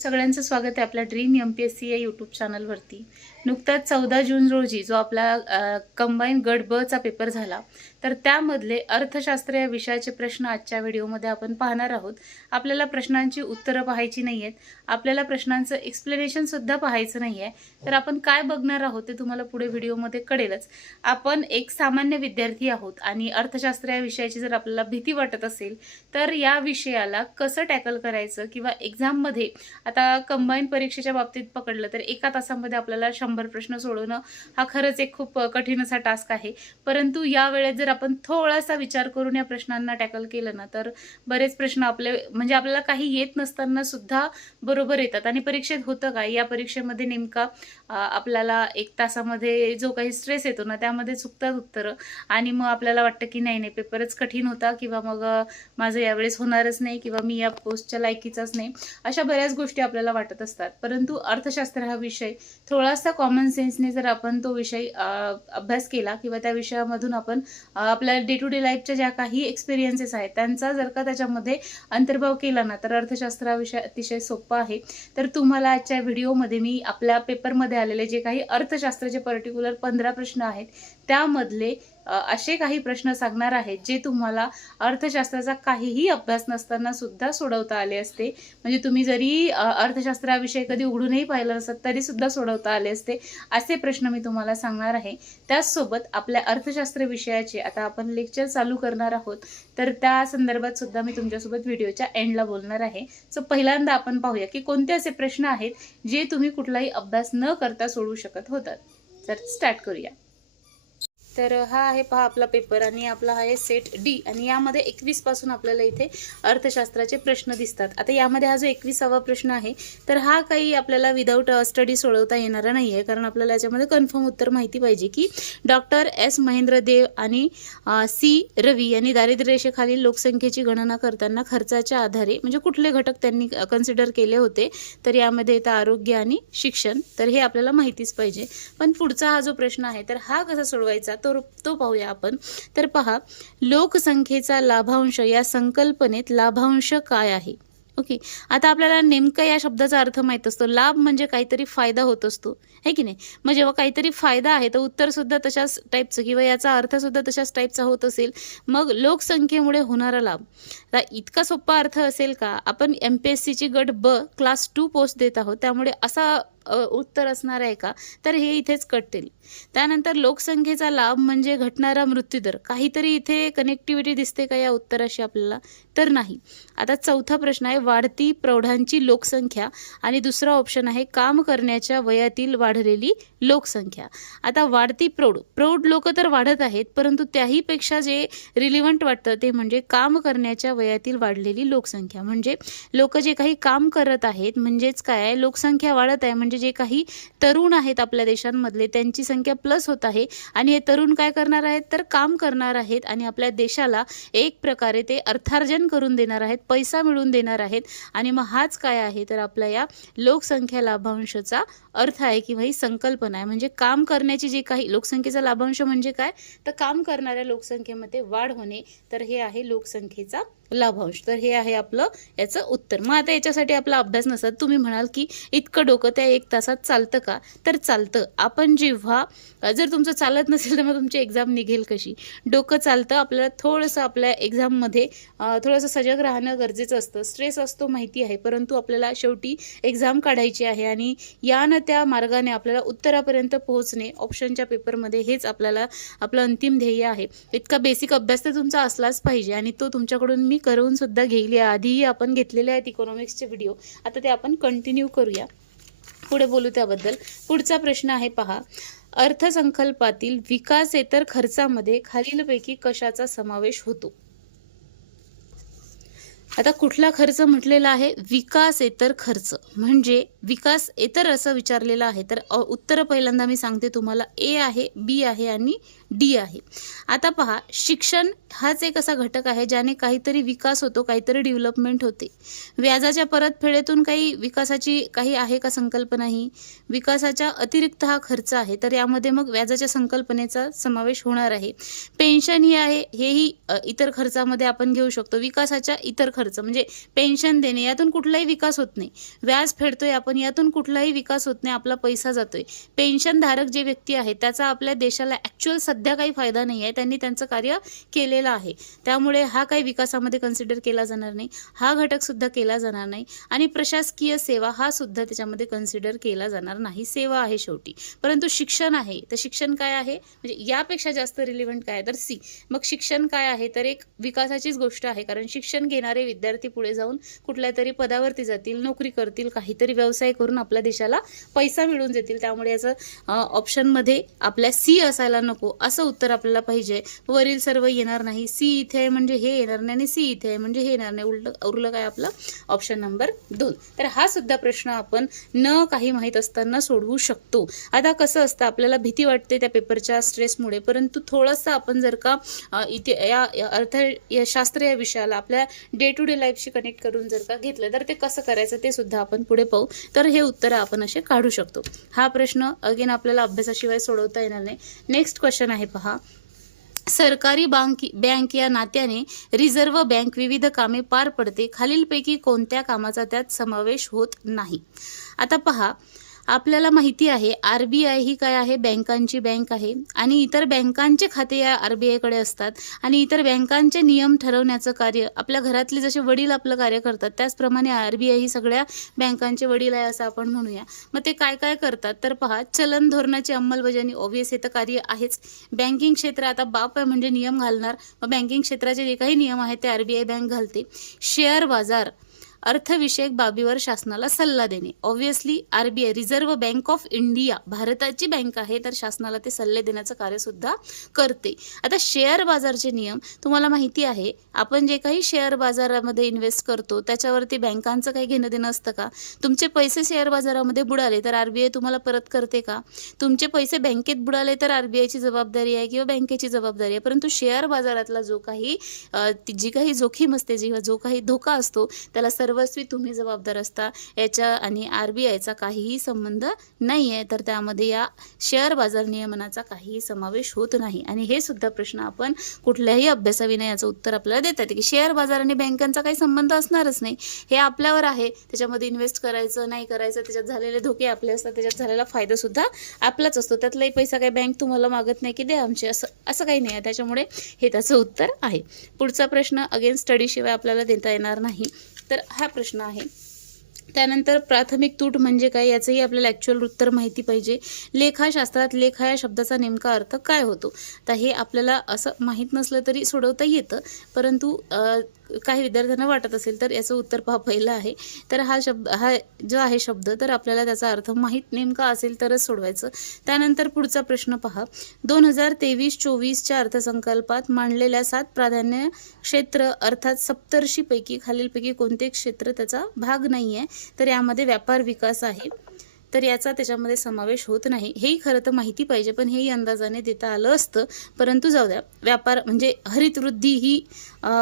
सगळ्यांचं स्वागत आहे आपल्या ड्रीम MPSC या यूट्यूब चॅनलवरती। नुकताच 14 जून रोजी जो आपला कंबाईन गट ब चा पेपर झाला, तर त्यामधले अर्थशास्त्र या विषयाचे प्रश्न आजच्या व्हिडिओमध्ये आपण पाहणार आहोत। आपल्याला प्रश्नांची उत्तरं पाहायची नाहीयेत, आपल्याला प्रश्नांचं एक्सप्लेनेशन सुद्धा पाहायचं नाहीये। तर आपण काय बघणार आहोत ते तुम्हाला पुढे व्हिडिओमध्ये कळेलच। आपण एक सामान्य विद्यार्थी आहोत आणि अर्थशास्त्र या विषयाची जर आपल्याला भीती वाटत असेल, तर या विषयाला कसं टॅकल करायचं किंवा एक्झाम मध्ये आता कंबाईन परीक्षेच्या बाबतीत पकडलं तर एका तासामध्ये आपल्याला 100 प्रश्न सोडवणं हा खरंच एक खूप कठीण असा टास्क आहे। परंतु या वेळेत जर आपण थोडासा विचार करून या प्रश्नांना टॅकल केलं ना, तर बरेच प्रश्न आपले म्हणजे आपल्याला काही येत नसताना सुद्धा बरोबर येतात। आणि परीक्षेत होतं काय, या परीक्षेमध्ये नेमका आपल्याला एक तासामध्ये जो काही स्ट्रेस येतो ना, त्यामध्ये चुकतात उत्तरं आणि मग आपल्याला वाटतं की नाही पेपरच कठीण होता किंवा मग माझं यावेळेस होणारच नाही किंवा मी या पोस्टच्या लायकीचाच नाही, अशा बऱ्याच गोष्टी आपल्याला वाटत असतात। परंतु अर्थशास्त्र हा विषय थोडासा कॉमन सेन्सने जर आपण तो विषय अभ्यास केला किंवा त्या विषयामधून आपण आपल्या डे टू डे लाईफच्या ज्या काही एक्सपिरियन्सेस आहेत त्यांचा जर का त्याच्यामध्ये अंतर्भाव केला ना, तर अर्थशास्त्र हा विषय अतिशय सोपा आहे। तर तुम्हाला आजच्या व्हिडिओमध्ये मी आपल्या पेपरमध्ये आलेले जे काही अर्थशास्त्राचे पर्टिक्युलर 15 प्रश्न आहेत त्यामधले असे काही प्रश्न सांगणार आहेत जे तुम्हाला अर्थशास्त्राचा काहीही अभ्यास नसताना सुद्धा सोडवता आले असते। म्हणजे तुम्ही जरी अर्थशास्त्राविषयी कधी उघडूनही पाहिलं नसत तरी सुद्धा सोडवता आले असते, असे प्रश्न मी तुम्हाला सांगणार आहे। त्याचसोबत आपल्या अर्थशास्त्र विषयाचे आता आपण लेक्चर चालू करणार आहोत, तर त्या संदर्भात सुद्धा मी तुमच्यासोबत व्हिडिओच्या एंडला बोलणार आहे। सो पहिल्यांदा आपण पाहूया की कोणते असे प्रश्न आहेत जे तुम्ही कुठलाही अभ्यास न करता सोडवू शकत होतात। तर स्टार्ट करूया। तर हा आहे पहा आपला पेपर आणि आपला आहे सेट डी आणि यामध्ये 21 पासून आपल्याला इथे अर्थशास्त्राचे प्रश्न दिसतात। आता यामध्ये हा जो 21वा प्रश्न आहे, तर हा काही आपल्याला विदाऊट स्टडी सोडवता येणारा नाहीये, कारण आपल्याला याच्यामध्ये कन्फर्म उत्तर माहिती पाहिजे की डॉक्टर एस महेंद्र देव आणि सी रवी यांनी दारिद्र्य रेषेखालील लोकसंख्येची गणना करताना खर्चाच्या आधारे म्हणजे कुठले घटक त्यांनी कन्सिडर केले होते, तर यामध्ये येतं आरोग्य आणि शिक्षण। तर हे आपल्याला माहितीच पाहिजे। पण पुढचा हा जो प्रश्न आहे तर हा कसा सोडवायचा तो पाहूया आपण। तर पहा, लोकसंख्येचा लाभांश या संकल्पनेत लाभांश काय आहे? ओके, आता आपल्याला नेमका या शब्दाचा अर्थ माहित असतो। लाभ म्हणजे काहीतरी फायदा होत असतो, है की नाही? मग जेव्हा काहीतरी फायदा आहे तर उत्तर सुद्धा तशाच टाईपचं किंवा याचा अर्थ सुद्धा तशाच टाईपचा होत असेल, मग लोकसंख्येमुळे होणारा लाभ। आता इतका सोपा अर्थ असेल का? आपण MPSC ची गट ब क्लास 2 पोस्ट देत आहोत, त्यामुळे असा उत्तर असणार आहे का? तर हे इथेच कटतील। त्यानंतर लोकसंख्येचा लाभ म्हणजे घटणारा मृत्यूदर, काहीतरी इथे कनेक्टिव्हिटी दिसते का या उत्तराशी आपल्याला? तर नाही। आता चौथा प्रश्न आहे, वाढती प्रौढांची लोकसंख्या आणि दुसरा ऑप्शन आहे काम करण्याच्या वयातील वाढलेली लोकसंख्या। आता वाढती प्रौढ लोक तर वाढत आहेत, परंतु त्याही पेक्षा जे रिलिव्हंट वाटतं ते म्हणजे काम करण्याच्या वयातील वाढलेली लोकसंख्या। म्हणजे लोक जे काही काम करत आहेत, म्हणजेच काय, लोकसंख्या वाढत आहे म्हणजे जे काही तरुण आहेत आपल्या देशांमधले त्यांची संख्या प्लस होत आहे आणि हे तरुण काय करणार आहेत, तर काम करणार आहेत आणि आपल्या देशाला एक प्रकारे ते अर्थार्जन करून देणार आहेत, पैसा मिळवून देणार आहेत। आणि मग हाच काय आहे, तर आपल्या या लोकसंख्या लाभांशाचा अर्थ आहे किंवा ही संकल्पना आहे। म्हणजे काम करण्याची जी काही लोकसंख्येचा लाभांश म्हणजे काय, तर काम करणाऱ्या लोकसंख्येमध्ये वाढ होणे, तर हे आहे लोकसंख्येचा लाभांश। तर हे आहे आपलं याचं उत्तर। मग आता याच्यासाठी आपला अभ्यास नसत, तुम्ही म्हणाल की इतकं डोकं त्या 1 तासात चालतं का? तर चालतं। आपण जेव्हा जर तुमचं चालत नसेल तर मग तुमची एक्झाम निघेल कशी? डोकं चालतं, आपल्याला थोडंसं आपल्या एक्झाममध्ये थोडंसं सजग राहणं गरजेचं असतं। स्ट्रेस असतो माहिती आहे, परंतु आपल्याला शेवटी एक्झाम काढायची आहे आणि या न त्या मार्गाने आपल्याला उत्तरापर्यंत पोहोचणे ऑप्शनच्या पेपरमध्ये हेच आपल्याला आपलं अंतिम ध्येय आहे। इतका बेसिक अभ्यास तर तुमचा असलाच पाहिजे आणि तो तुमच्याकडून मी करून सुद्धा घेईल। आधीही आपण घेतलेले आहेत इकॉनॉमिक्सचे व्हिडिओ, आता ते आपण कंटिन्यू करूया, पुढे बोलू त्याबद्दल। पुढचा प्रश्न आहे पहा, अर्थसंकल्पातील विकासेतर खर्चामध्ये खालीलपैकी कशाचा समावेश होतो? आता कुठला खर्च म्हटलेला आहे? विकासेतर खर्च। म्हणजे विकासेतर असं विचारलेलं आहे, तर उत्तर पहिल्यांदा मी सांगते तुम्हाला, ए आहे, बी आहे आणि डी आहे. आता पहा, शिक्षण हाच एक असा घटक आहे ज्याने काहीतरी विकास होतो, काहीतरी डेव्हलपमेंट होते. व्याजाच्या परतफेडीतून काही विकासाची काही आहे का संकल्पना? ही विकासाच्या अतिरिक्त हा खर्च आहे, तर यामध्ये मग व्याजाच्या संकल्पनेचा समावेश होणार आहे. पेन्शन ही आहे, हेही इतर खर्चामध्ये आपण घेऊ शकतो. विकासाच्या इतर खर्च म्हणजे पेन्शन देणे, यातून कुठलाही विकास होत नाही. व्याज फेडतोय आपण, यातून कुठलाही विकास होत नाही, आपला पैसा जातोय. पेन्शन धारक जे व्यक्ती आहे त्याचा आपल्या देशाला ॲक्च्युअल सध्या काही फायदा नाही आहे, त्यांनी त्यांचं कार्य केलेलं आहे, त्यामुळे हा काही विकासामध्ये कन्सिडर केला जाणार नाही, हा घटक सुद्धा केला जाणार नाही. आणि प्रशासकीय सेवा हा सुद्धा त्याच्यामध्ये कन्सिडर केला जाणार नाही, सेवा आहे शेवटी. परंतु शिक्षण आहे, तर शिक्षण काय आहे म्हणजे यापेक्षा जास्त रिलेव्हंट काय आहे, तर सी. मग शिक्षण काय आहे, तर एक विकासाचीच गोष्ट आहे, कारण शिक्षण घेणारे विद्यार्थी पुढे जाऊन कुठल्या तरी पदावरती जातील, नोकरी करतील, काहीतरी व्यवसाय करून आपल्या देशाला पैसा मिळवून देतील. त्यामुळे याचं ऑप्शनमध्ये आपल्या सी असायला नको, असं उत्तर आपल्याला पाहिजे. वरील सर्व येणार नाही, सी इथे आहे म्हणजे हे येणार नाही, आणि सी इथे आहे म्हणजे हे येणार नाही, उरलं काय आपलं ऑप्शन नंबर 2. तर हा सुद्धा प्रश्न आपण न काही माहीत असताना सोडवू शकतो. आता कसं असतं, आपल्याला भीती वाटते त्या पेपरच्या स्ट्रेसमुळे, परंतु थोडंसं आपण जर का इथे या अर्थशास्त्र या विषयाला आपल्या डे टू डे लाईफशी कनेक्ट करून जर का घेतलं, तर ते कसं करायचं ते सुद्धा आपण पुढे पाहू. तर हे उत्तर आपण असे काढू शकतो. हा प्रश्न अगेन आपल्याला अभ्यासाशिवाय सोडवता येणार नाही. नेक्स्ट क्वेश्चन आहे पहा, सरकारी बँक या नात्याने रिझर्व्ह बँक विविध कामे पार पडते, खालीलपैकी कोणत्या कामाचा त्यात समावेश होत नाही? आता पहा, आपल्याला माहिती आहे RBI ही काय आहे, बँकांची बँक आहे, आणि इतर बँकांचे खाते या RBI कडे असतात, आणि इतर बँकांचे नियम ठरवण्याचं कार्य आपल्या घरातले जसे वडील आपलं कार्य करतात, त्याचप्रमाणे RBI ही सगळ्या बँकांचे वडील आहे असं आपण म्हणूया. मग ते काय काय करतात, तर पहा, चलन धोरणाची अंमलबजावणी, ऑब्व्हियस हे तर कार्य आहेच. बँकिंग क्षेत्र, आता बाप आहे म्हणजे नियम घालणार, मग बँकिंग क्षेत्राचे जे काही नियम आहेत ते RBI बँक घालते. शेअर बाजार, अर्थविषयक बाबीवर शासनाला सल्ला देणे, obviously RBI reserve bank of India भारताची बँक आहे, तर शासनाला ते सल्ले देण्याचं कार्य सुद्धा करते. आता शेअर बाजारचे नियम तुम्हाला माहिती आहे, आपण जे काही शेअर बाजारामध्ये इन्व्हेस्ट करतो त्याच्यावरती बँकांचं काही घेणं देणं असतं का? तुमचे पैसे शेअर बाजारामध्ये बुडाले तर RBI तुम्हाला परत करते का? तुमचे पैसे बँकेत बुडाले तर RBIची जबाबदारी आहे किंवा बँकेची जबाबदारी आहे, परंतु शेअर बाजारातला जो काही जी काही जोखीम असते, जो काही धोका असतो, त्याला सर्वस्वी तुम्ही जबाबदार असता. याच्या आणि RBIचा काहीही संबंध नाही आहे, तर त्यामध्ये या शेअर बाजार नियमनाचा काहीही समावेश होत नाही. आणि हे सुद्धा प्रश्न आपण कुठल्याही अभ्यासाविना याचं उत्तर आपल्याला देता येते की शेअर बाजार आणि बँकांचा काही संबंध असणारच नाही, हे आपल्यावर आहे. त्याच्यामध्ये इन्व्हेस्ट करायचं नाही करायचं, त्याच्यात झालेले धोके आपले असतात, त्याच्यात झालेला फायदा सुद्धा आपलाच असतो. त्यातलाही पैसा काही बँक तुम्हाला मागत नाही की दे आमचे, असं काही नाही आहे. त्याच्यामुळे हे त्याचं उत्तर आहे. पुढचा प्रश्न अगेन स्टडीशिवाय आपल्याला देता येणार नाही, तर हा प्रश्न आहे. त्यानंतर प्राथमिक तूट म्हणजे काय याचंही आपल्याला ॲक्च्युअल उत्तर माहिती पाहिजे. लेखाशास्त्रात लेखा या शब्दाचा नेमका अर्थ काय होतो, तर हे आपल्याला असं माहीत नसलं तरी सोडवता येतं, परंतु काही विद्यार्थ्यांना वाटत असेल तर याचं उत्तर पहा पहिलं आहे. तर हा जो आहे शब्द, तर आपल्याला त्याचा अर्थ माहीत नेमका असेल तरच सोडवायचं. त्यानंतर पुढचा प्रश्न पहा, 2023-24च्या अर्थसंकल्पात मांडलेल्या 7 प्राधान्य क्षेत्र अर्थात सप्तर्षीपैकी खालीलपैकी कोणते क्षेत्र त्याचा भाग नाही आहे, तर यामध्ये व्यापार विकास आहे, तर याचा त्याच्यामध्ये समावेश होत नाही. हेही खरं तर माहिती पाहिजे, पण हेही अंदाजाने देता आलं असतं, परंतु जाऊ द्या. व्यापार म्हणजे हरित वृद्धी ही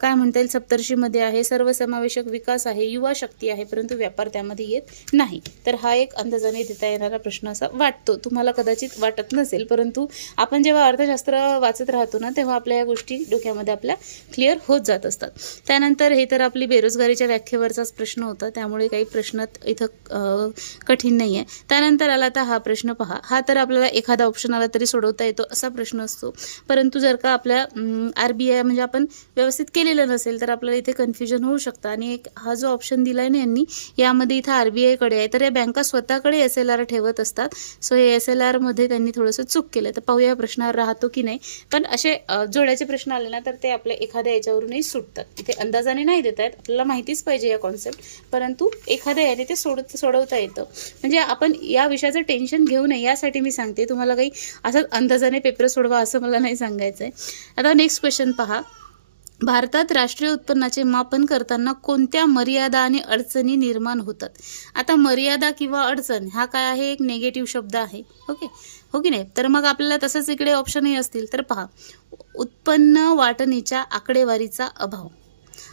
काय म्हणता येईल सप्तर्षीमध्ये आहे, सर्वसमावेशक विकास आहे, युवा शक्ती आहे, परंतु व्यापार त्यामध्ये येत नाही. तर हा एक अंदाजाने देता येणारा प्रश्न असा वाटतो. तुम्हाला कदाचित वाटत नसेल, परंतु आपण जेव्हा अर्थशास्त्र वाचत राहतो ना, तेव्हा आपल्या या गोष्टी डोक्यामध्ये आपल्या क्लिअर होत जात असतात. त्यानंतर हे तर आपली बेरोजगारीच्या व्याख्येवरचाच प्रश्न होता, त्यामुळे काही प्रश्न इथं कठीण नाही आहे. त्यानंतर आला आता हा प्रश्न पहा, हा तर आपल्याला एखादा ऑप्शन आला तरी सोडवता येतो असा प्रश्न असतो, परंतु जर का आपल्या RBI म्हणजे आपण व्यवस्थित केलेलं नसेल तर आपल्याला इथे कन्फ्युजन होऊ शकतं. आणि एक हा जो ऑप्शन दिलाय ना यांनी, यामध्ये इथं RBI कडे आहे, तर या बँका स्वतःकडे SLR ठेवत असतात. सो हे SLR मध्ये त्यांनी थोडंसं चूक केलं. तर पाहूया या प्रश्नावर राहतो की नाही. पण असे जोड्याचे प्रश्न आले ना तर ते आपल्या एखाद्या याच्यावरूनही सुटतात. इथे अंदाजाने नाही देता येत, आपल्याला माहितीच पाहिजे या कॉन्सेप्ट, परंतु एखाद्या याने ते सोडवता येतं. म्हणजे आपण या विषयाचं टेन्शन घेऊ नये यासाठी मी सांगते. तुम्हाला काही असं अंदाजाने पेपर सोडवा असं मला नाही सांगायचं आहे. आता नेक्स्ट क्वेश्चन पहा, भारतात राष्ट्रीय उत्पन्नाचे मापन करताना कोणत्या मर्यादा आणि अडचणी निर्माण होतात? आता मर्यादा किंवा अडचण हा काय आहे? एक नेगेटिव्ह शब्द आहे. ओके, हो की नाही? तर मग आपल्याला तसंच इकडे ऑप्शनही असतील. तर पहा, उत्पन्न वाटणीच्या आकडेवारीचा अभाव.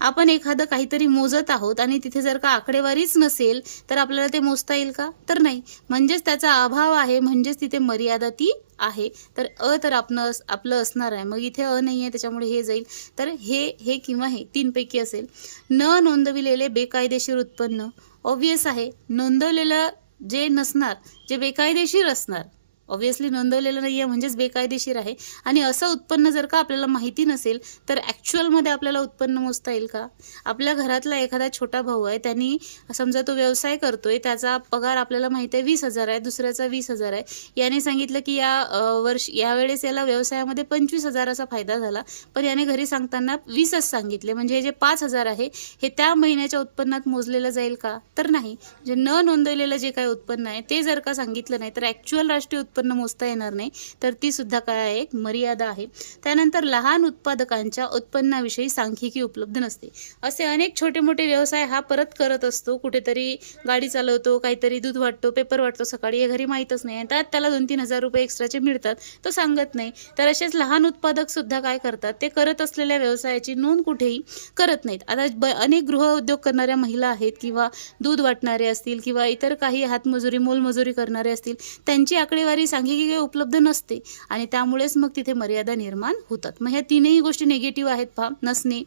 आपण एखादं काहीतरी मोजत आहोत आणि तिथे जर का आकडेवारीच नसेल तर आपल्याला ते मोजता येईल का? तर नाही. म्हणजेच त्याचा अभाव आहे, म्हणजेच तिथे मर्यादा ती आहे. तर तर आपलं असणार आहे. मग इथे नाही आहे, त्याच्यामुळे हे जाईल. तर हे किंवा हे तीनपैकी असेल. न नोंदविलेले बेकायदेशीर उत्पन्न. ऑब्व्हियस आहे, नोंदवलेलं जे नसणार, जे बेकायदेशीर असणार, ऑब्व्हियसली नोंदवलेलं नाही आहे म्हणजेच बेकायदेशीर आहे. आणि असं उत्पन्न जर का आपल्याला माहिती नसेल तर ॲक्च्युअलमध्ये आपल्याला उत्पन्न मोजता येईल का? आपल्या घरातला एखादा छोटा भाऊ आहे, त्यांनी समजा तो व्यवसाय करतोय, त्याचा पगार आपल्याला माहिती आहे 20,000 आहे, दुसऱ्याचा 20,000 आहे. याने सांगितलं की यावेळेस याला व्यवसायामध्ये 25,000 असा फायदा झाला, पण याने घरी सांगताना 20च सांगितले. म्हणजे हे जे 5,000 आहे हे त्या महिन्याच्या उत्पन्नात मोजलेलं जाईल का? तर नाही. म्हणजे न नोंदवलेलं जे काही उत्पन्न आहे ते जर का सांगितलं नाही तर ॲक्च्युअल राष्ट्रीय उत्पन्न मोजता येणार नाही. तर ती सुद्धा काय आहे? एक मर्यादा आहे. त्यानंतर लहान उत्पादकांच्या उत्पन्नाविषयी सांख्यिकी उपलब्ध नसते. असे अनेक छोटे मोठे व्यवसाय हा परत करत असतो. कुठेतरी गाडी चालवतो, काहीतरी दूध वाटतो, पेपर वाटतो सकाळी, हे घरी माहीतच नाही. त्यात त्याला 2-3 हजार रुपये एक्स्ट्राचे मिळतात, तो सांगत नाही. तर असेच लहान उत्पादक सुद्धा काय करतात? ते करत असलेल्या व्यवसायाची नोंद कुठेही करत नाहीत. आता अनेक गृहउद्योग करणाऱ्या महिला आहेत किंवा दूध वाटणारे असतील किंवा इतर काही हातमजुरी मोलमजुरी करणारे असतील, त्यांची आकडेवारी सांख्यिकी काही उपलब्ध नसते आणि त्यामुळेच मग तिथे मर्यादा निर्माण होतात. मग ह्या तीनही गोष्टी निगेटिव्ह आहेत. पहा, नसणे,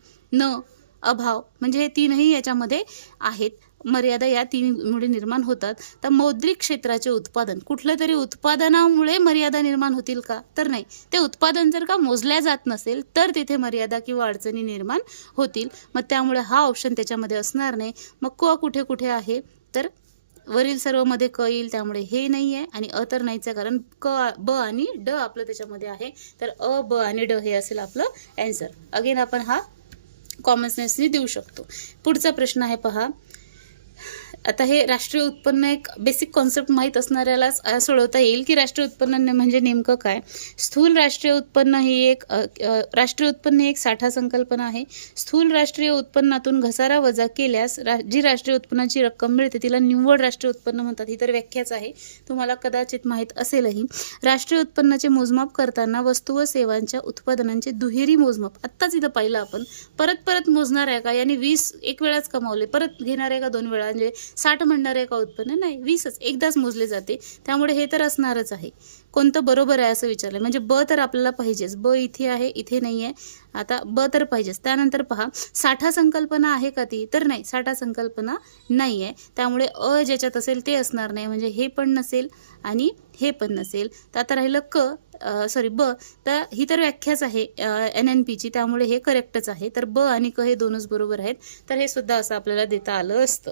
अभाव, म्हणजे हे तीनही याच्यामध्ये आहेत. मर्यादा या तीनमुळे निर्माण होतात. तर मौद्रिक क्षेत्राचे उत्पादन, कुठलं तरी उत्पादनामुळे मर्यादा निर्माण होतील का? तर नाही. ते उत्पादन जर का मोजल्या जात नसेल तर तिथे मर्यादा किंवा अडचणी निर्माण होतील. मग त्यामुळे हा ऑप्शन त्याच्यामध्ये असणार नाही. मग कुठे कुठे आहे? तर वरील सर्वमध्ये क येईल, त्यामुळे हे नाही आहे. आणि तर नाहीचं कारण ब आणि ड आपलं त्याच्यामध्ये आहे. तर ब आणि ड हे असेल आपलं ॲन्सर. अगेन आपण हा कॉमन सेन्सने देऊ शकतो. पुढचा प्रश्न आहे पहा. आता हे राष्ट्रीय उत्पन्न एक बेसिक कॉन्सेप्ट माहीत असणाऱ्यालाच सोडवता येईल की राष्ट्रीय उत्पन्न म्हणजे नेमकं काय. स्थूल राष्ट्रीय उत्पन्न ही राष्ट्रीय उत्पन्न ही एक साठा संकल्पना आहे. स्थूल राष्ट्रीय उत्पन्नातून घसारा वजा केल्यास जी राष्ट्रीय उत्पन्नाची रक्कम मिळते तिला निव्वळ राष्ट्रीय उत्पन्न म्हणतात. ही तर व्याख्याच आहे, तुम्हाला कदाचित माहीत असेलही. राष्ट्रीय उत्पन्नाचे मोजमाप करताना वस्तू व सेवांच्या उत्पादनांचे दुहेरी मोजमाप. आत्ताच इथं पाहिलं आपण. परत मोजणार आहे का? याने 20 एक वेळाच कमावले, परत घेणार आहे का 2 वेळा? म्हणजे 60 म्हणणार आहे का उत्पन्न? नाही, 20च एकदाच मोजले जाते. त्यामुळे हे तर असणारच आहे. कोणतं बरोबर आहे असं विचारलं. म्हणजे ब तर आपल्याला पाहिजेच. ब इथे आहे, इथे नाही आहे. आता ब तर पाहिजेच. त्यानंतर पहा, साठा संकल्पना आहे का ती? तर नाही, साठा संकल्पना नाही आहे. त्यामुळे ज्याच्यात असेल ते असणार नाही. म्हणजे हे पण नसेल आणि हे पण नसेल. तर आता राहिलं ब. तर ही तर व्याख्याच आहे NNPची, त्यामुळे हे करेक्टच आहे. तर ब आणि क हे दोनच बरोबर आहेत. तर हे सुद्धा असं आपल्याला देता आलं असतं.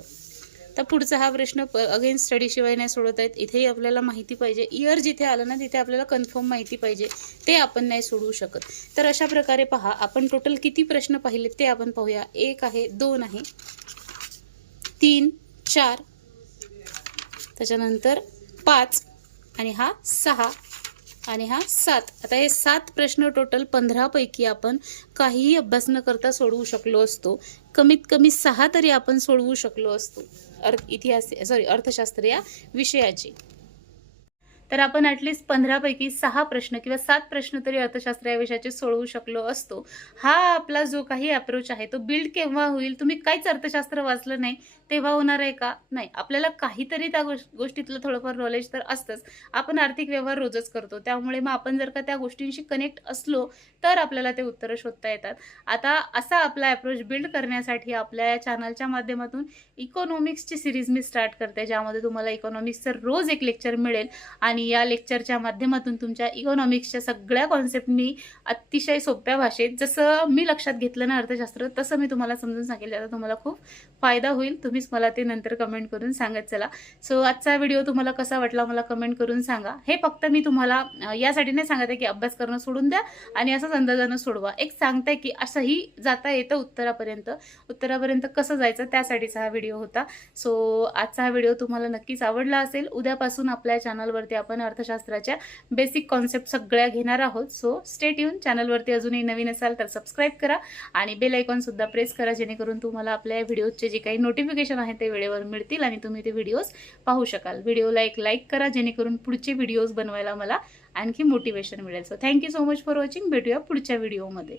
तर पुढचा हा प्रश्न अगेन स्टडी शिवाय नाही सोडवता येत. इथेही आपल्याला माहिती पाहिजे. इयर जिथे आलं ना तिथे आपल्याला कन्फर्म माहिती पाहिजे, ते आपण नाही सोडवू शकत. तर अशा प्रकारे पहा, आपण टोटल किती प्रश्न पाहिले ते आपण पाहूया. 1 आहे, 2 आहे, 3, 4, त्याच्यानंतर 5 आणि हा 6 आणि हा 7. आता हे 7 प्रश्न टोटल 15 पैकी आपण काहीही अभ्यास न करता सोडवू शकलो असतो. कमीत कमी 6 तरी आपण सोडवू शकलो असतो अर्थशास्त्र या विषयाचे. तर आपण ॲटलिस्ट 15 पैकी 6 प्रश्न किंवा 7 प्रश्न तरी अर्थशास्त्र या विषयाचे सोडवू शकलो असतो. हा आपला जो काही अप्रोच आहे तो बिल्ड केव्हा होईल? तुम्ही काहीच अर्थशास्त्र वाचलं नाही तेव्हा होणार आहे का? नाही. आपल्याला काहीतरी त्या गोष्टीतलं थोडंफार नॉलेज तर असतंच. आपण आर्थिक व्यवहार रोजच करतो, त्यामुळे मग आपण जर का त्या गोष्टींशी कनेक्ट असलो तर आपल्याला ते उत्तरं शोधता येतात. आता असा आपला अप्रोच बिल्ड करण्यासाठी आपल्या या चॅनलच्या माध्यमातून इकॉनॉमिक्सची सिरीज मी स्टार्ट करते, ज्यामध्ये तुम्हाला इकॉनॉमिक्सचं रोज एक लेक्चर मिळेल. आणि या लेक्चरच्या माध्यमातून तुमच्या इकॉनॉमिक्सच्या सगळ्या कॉन्सेप्ट मी अतिशय सोप्या भाषेत, जसं मी लक्षात घेतलं ना अर्थशास्त्र, तसं मी तुम्हाला समजून सांगेल. आता तुम्हाला खूप फायदा होईल. तुम्हीच मला ते नंतर कमेंट करून सांगत चला. सो आजचा व्हिडिओ तुम्हाला कसा वाटला मला कमेंट करून सांगा. हे फक्त मी तुम्हाला यासाठी नाही सांगत आहे की अभ्यास करणं सोडून द्या आणि असंच अंदाजानं सोडवा. एक सांगताय की असंही जाता येतं उत्तरापर्यंत कसं जायचं, त्यासाठीचा हा व्हिडिओ होता. सो आजचा हा व्हिडिओ तुम्हाला नक्कीच आवडला असेल. उद्यापासून आपल्या चॅनलवरती आपण अर्थशास्त्राच्या बेसिक कॉन्सेप्ट सगळ्या घेणार आहोत. So stay tune. चॅनलवरती अजूनही नवीन असाल तर सबस्क्राईब करा आणि बेल आयकॉनसुद्धा प्रेस करा, जेणेकरून तुम्हाला आपल्या व्हिडिओचे जे काही नोटिफिकेशन आहे ते वेळेवर मिळतील आणि तुम्ही ते व्हिडिओज पाहू शकाल. व्हिडिओला एक लाईक करा, जेणेकरून पुढचे व्हिडिओज बनवायला मला आणखी मोटिवेशन मिळेल. So thank you so much for watching. भेटूया पुढच्या व्हिडिओमध्ये.